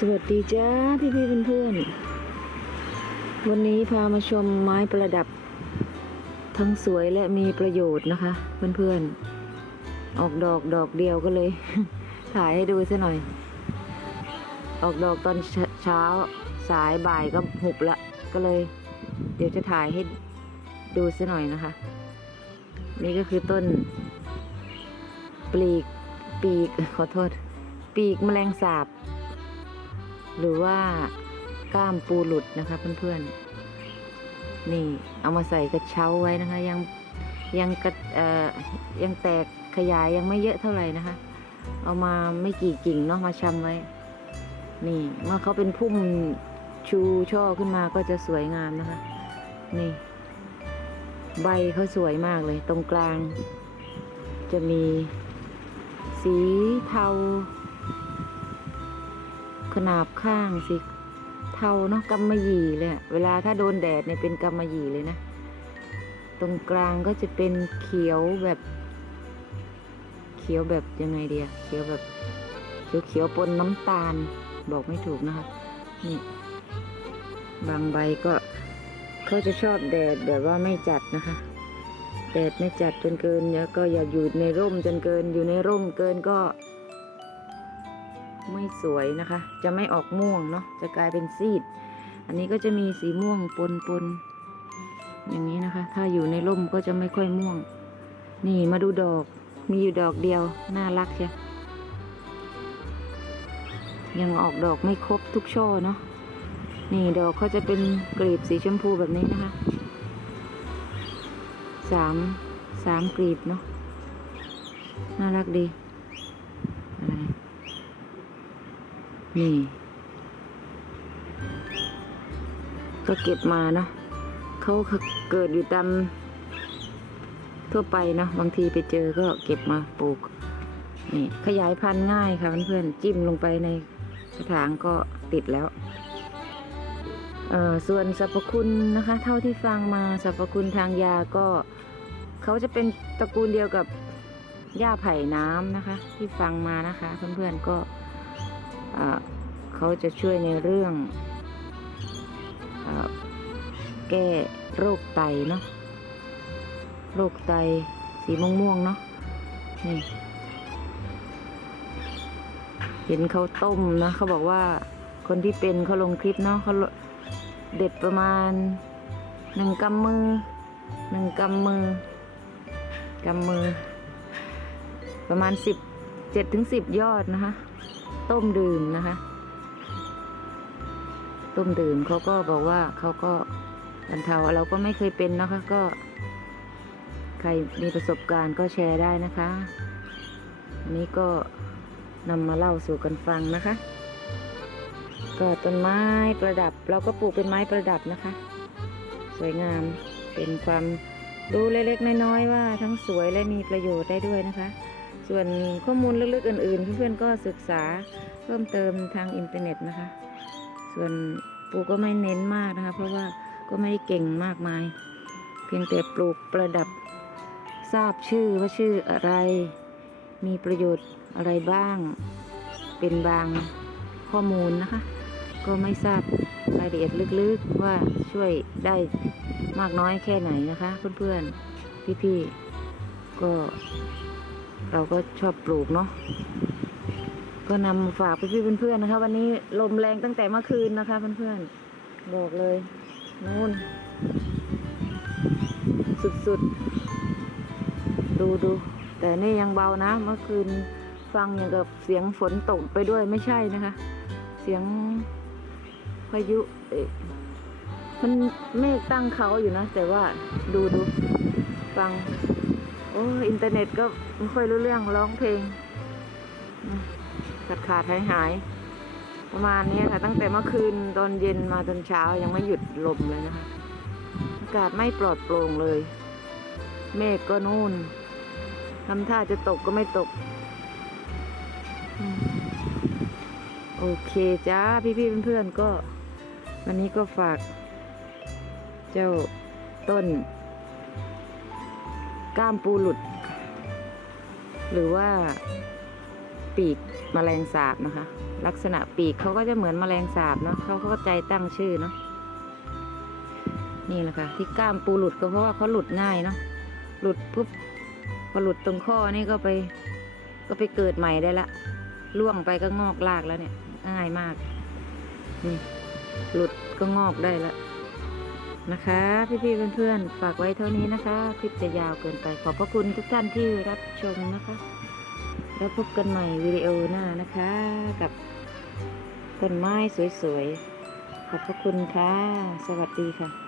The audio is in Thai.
สวัสดีจ้าพี่พี่เพื่อนๆ วันนี้พามาชมไม้ประดับ ทั้งสวยและมีประโยชน์นะคะ เพื่อนๆ ออกดอกดอกเดียวก็เลย ถ่ายให้ดูซะหน่อย ออกดอกตอนเชเช้าสายบ่ายก็หุบละก็เลย เดี๋ยวจะถ่ายให้ดูซะหน่อยนะคะ นี่ก็คือต้น ปลีกปีกขอโทษ ปีกแมลงสาบ หรือว่าก้ามปูหลุดนะคะเพื่อนๆ นี่เอามาใส่กระเช้าไว้นะคะ ยังยังกระเอ่อยังแตกขยายยังไม่เยอะเท่าไหร่นะคะ เอามาไม่กี่กิ่งเนาะมาชำไว้ นี่เมื่อเขาเป็นพุ่มชูช่อขึ้นมาก็จะสวยงามนะคะ นี่ ใบเขาสวยมากเลย ตรงกลาง จะมีสีเทา ขนาบข้างสีเทาเนาะกำมะหยี่เลยเวลาถ้าโดนแดดเนี่ยเป็นกำมะหยี่เลยนะ ตรงกลางก็จะเป็นเขียวแบบ เขียวแบบยังไงเดียเขียวแบบเขียวเขียวปนน้ำตาล บอกไม่ถูกนะคะนี่บางใบก็เขาจะชอบแดดแบบว่าไม่จัดนะคะ แดดไม่จัดจนเกินแล้วก็อย่าอยู่ในร่มจนเกินอยู่ในร่มเกินก็ ไม่สวยนะคะ จะไม่ออกม่วงเนาะจะกลายเป็นซีด อันนี้ก็จะมีสีม่วงปนปนอย่างนี้นะคะ ถ้าอยู่ในร่มก็จะไม่ค่อยม่วง นี่มาดูดอกมีอยู่ดอกเดียว น่ารักใช่ยังออกดอกไม่ครบทุกช่อเนาะนี่ดอกเขาจะเป็นกลีบสีชมพูแบบนี้นะคะสามสามกลีบเนาะน่ารักดี อะไร นี่ ก็เก็บมาเนาะเขาเกิดอยู่ตามทั่วไปเนาะบางทีไปเจอก็เก็บมาปลูก นี่ ขยายพันธุ์ง่ายค่ะเพื่อนๆจิ้มลงไปในกระถางก็ติดแล้วเอ่อส่วนสรรพคุณนะคะ เท่าที่ฟังมาสรรพคุณทางยาก็เขาจะเป็นตระกูลเดียวกับหญ้าไผ่น้ำนะคะ ที่ฟังมานะคะ เพื่อนๆก็ เขาจะช่วยในเรื่องออแก้โรคไตเนาะโรคไตสีม่วงๆเนาะนี่เห็นเขาต้มนะเขาบอกว่าคนที่เป็นเขาลงคลิปเนาะเขาเด็ดประมาณหนึ่งกำมือหนึ่งกำมือกำมือ ประมาณสิบเจ็ดถึงสิบยอดนะคะ ต้มดื่มนะคะ ต้มดื่มเขาก็บอกว่าเขาก็บรรเทาเราก็ไม่เคยเป็นนะคะก็ ใครมีประสบการณ์ก็แชร์ได้นะคะนนี้ก็นำมาเล่าสู่กันฟังนะคะ ก็ต้นไม้ประดับ เราก็ปลูกเป็นไม้ประดับนะคะ สวยงามเป็นความรู้เล็กๆน้อยๆว่า ทั้งสวยและมีประโยชน์ได้ด้วยนะคะ ส่วนข้อมูลลึกๆอื่น ๆ เพื่อนๆก็ศึกษาเพิ่มเติมทางอินเทอร์เน็ตนะคะ ส่วนปลูกก็ไม่เน้นมากนะคะ เพราะว่าก็ไม่ได้เก่งมากมาย เพียงแต่ปลูกประดับทราบชื่อว่าชื่ออะไร มีประโยชน์อะไรบ้าง เป็นบางข้อมูลนะคะ ก็ไม่ทราบรายละเอียดลึกๆว่าช่วยได้มากน้อยแค่ไหนนะคะ เพื่อนๆ พี่ๆ ก็ เราก็ชอบปลูกเนาะก็นำมาฝากพี่ๆเพื่อนๆนะคะ วันนี้ลมแรงตั้งแต่เมื่อคืนนะคะ เพื่อนๆบอกเลยนู่น สุดๆ ดูดูแต่นี่ยังเบานะ เมื่อคืนฟังอย่างกับเสียงฝนตกไปด้วยไม่ใช่นะคะ เสียงพายุเอ๊ะมันเมฆตั้งเขาอยู่นะ แต่ว่าดูดูฟัง อ้อินเทอร์เน็ตก็ไม่ค่อยรู้เรื่องร้องเพลงขาดขาดหายหาย ประมาณนี้ค่ะ ตั้งแต่เมื่อคืนตอนเย็นมาจนเช้ายังไม่หยุดลมเลยนะคะ อากาศไม่ปลอดโปร่งเลย เมฆก็นู่นทำท่าจะตกก็ไม่ตก โอเคจ้า พี่ๆเพื่อนๆก็ วันนี้ก็ฝาก เจ้าต้น ก้ามปูหลุด หรือว่าปีกแมลงสาบนะคะ ลักษณะปีกเขาก็จะเหมือนแมลงสาบเนาะเขาเข้าใจตั้งชื่อเนาะนี่แหละค่ะ ที่กล้ามปูหลุดก็เพราะว่าเขาหลุดง่ายเนาะหลุดปุ๊บพอหลุดตรงข้อนี่ก็ไป ก็ไปเกิดใหม่ได้ละล่วงไปก็งอกลากแล้วเนี่ย ง่ายมากนี่หลุดก็งอกได้ละ นะคะ พี่ๆเพื่อนๆฝากไว้เท่านี้นะคะคลิปจะยาวเกินไปขอบพระคุณทุกท่านที่รับชมนะคะ แล้วพบกันใหม่วิดีโอหน้านะคะ กับต้นไม้สวยๆขอบพระคุณค่ะ สวัสดีค่ะ